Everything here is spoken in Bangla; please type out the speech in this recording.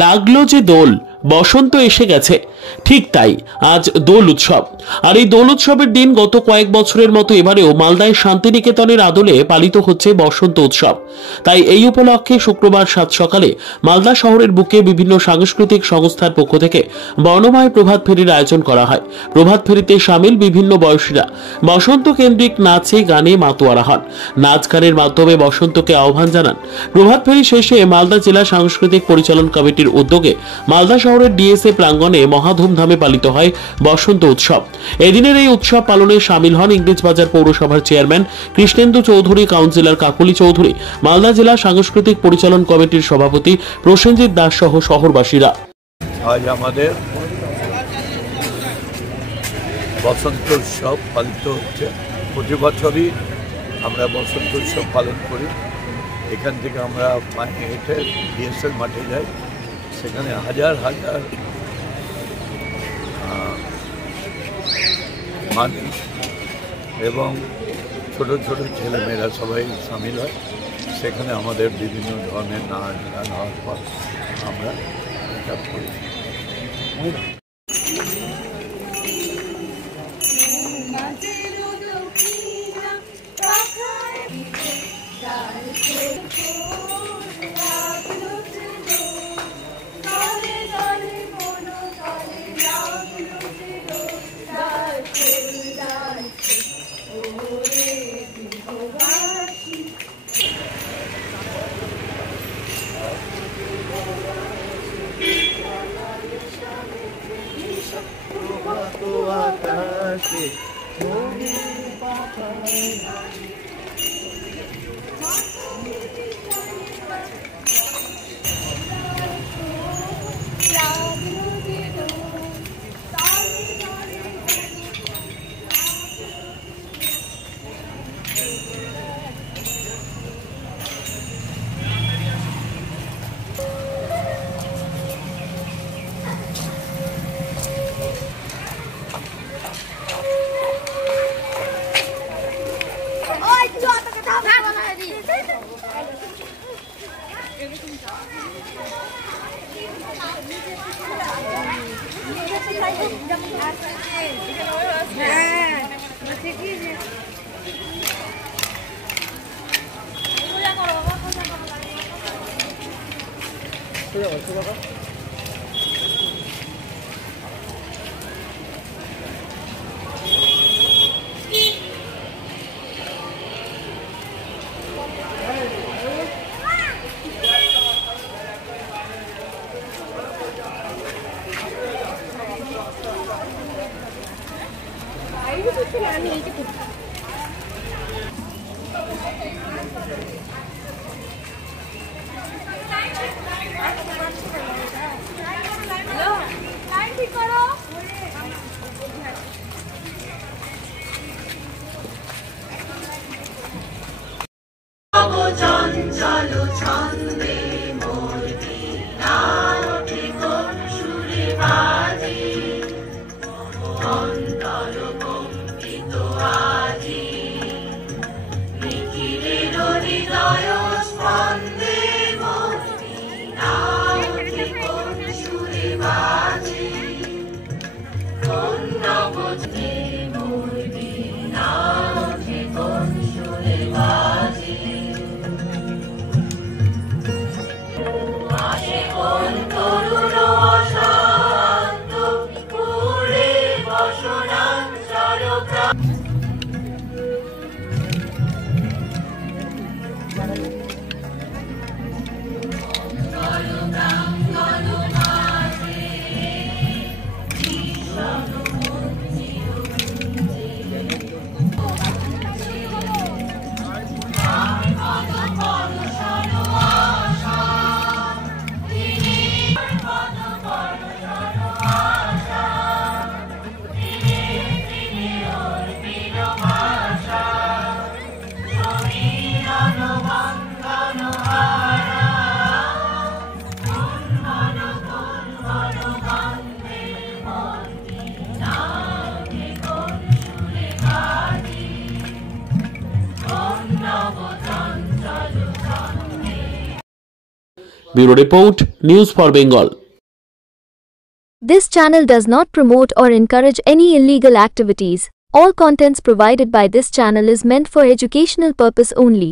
লাগলো যে দোল, বসন্ত এসে গেছে। ঠিক তাই, আজ দোল উৎসব। আর এই দোল উৎসবের দিন গত কয়েক বছরের মতো এবারেও মালদায় শান্তিনিকেতনের আদলে পালিত হচ্ছে বসন্ত উৎসব। তাই এই উপলক্ষে শুক্রবার সাত সকালে মালদা শহরের বুকে বিভিন্ন সাংস্কৃতিক সংস্থার পক্ষ থেকে বর্ণময় প্রভাত ফেরির আয়োজন করা হয়। প্রভাত ফেরিতে সামিল বিভিন্ন বয়সীরা বসন্ত কেন্দ্রিক নাচে গানে মাতোয়ারা হন। নাচ গানের মাধ্যমে বসন্তকে আহ্বান জানান। প্রভাত ফেরি শেষে মালদা জেলা সাংস্কৃতিক পরিচালন কমিটির উদ্যোগে মালদা শহরের ডিএসএ প্রাঙ্গণে মহাধুমধামে পালিত হয় বসন্ত উৎসব। এদিনের এই উৎসব পালনে সামিল হন ইংরেজবাজার পৌরসভার চেয়ারম্যান কৃষ্ণেন্দু চৌধুরী, কাউন্সিলর কাকলি চৌধুরী, মালদা জেলা সাংস্কৃতিক পরিচালন কমিটির সভাপতি প্রসেনজিৎ দাস সহ শহরবাসীরা। আজ আমাদের বসন্ত উৎসব পালিত হচ্ছে। প্রতি বছরই আমরা বসন্ত উৎসব পালন করি। এখান থেকে আমরা পায়ে হেঁটে ডিএসএল মাঠে যাই। সেখানে হাজার হাজার মানুষ এবং ছোট ছোট ছেলেমেয়েরা সবাই সামিল হয়। সেখানে আমাদের বিভিন্ন ধরনের নাচ গান হওয়ার পর আমরা এটা করি। Bureau report, news for Bengal. This channel does not promote or encourage any illegal activities. All contents provided by this channel is meant for educational purpose only.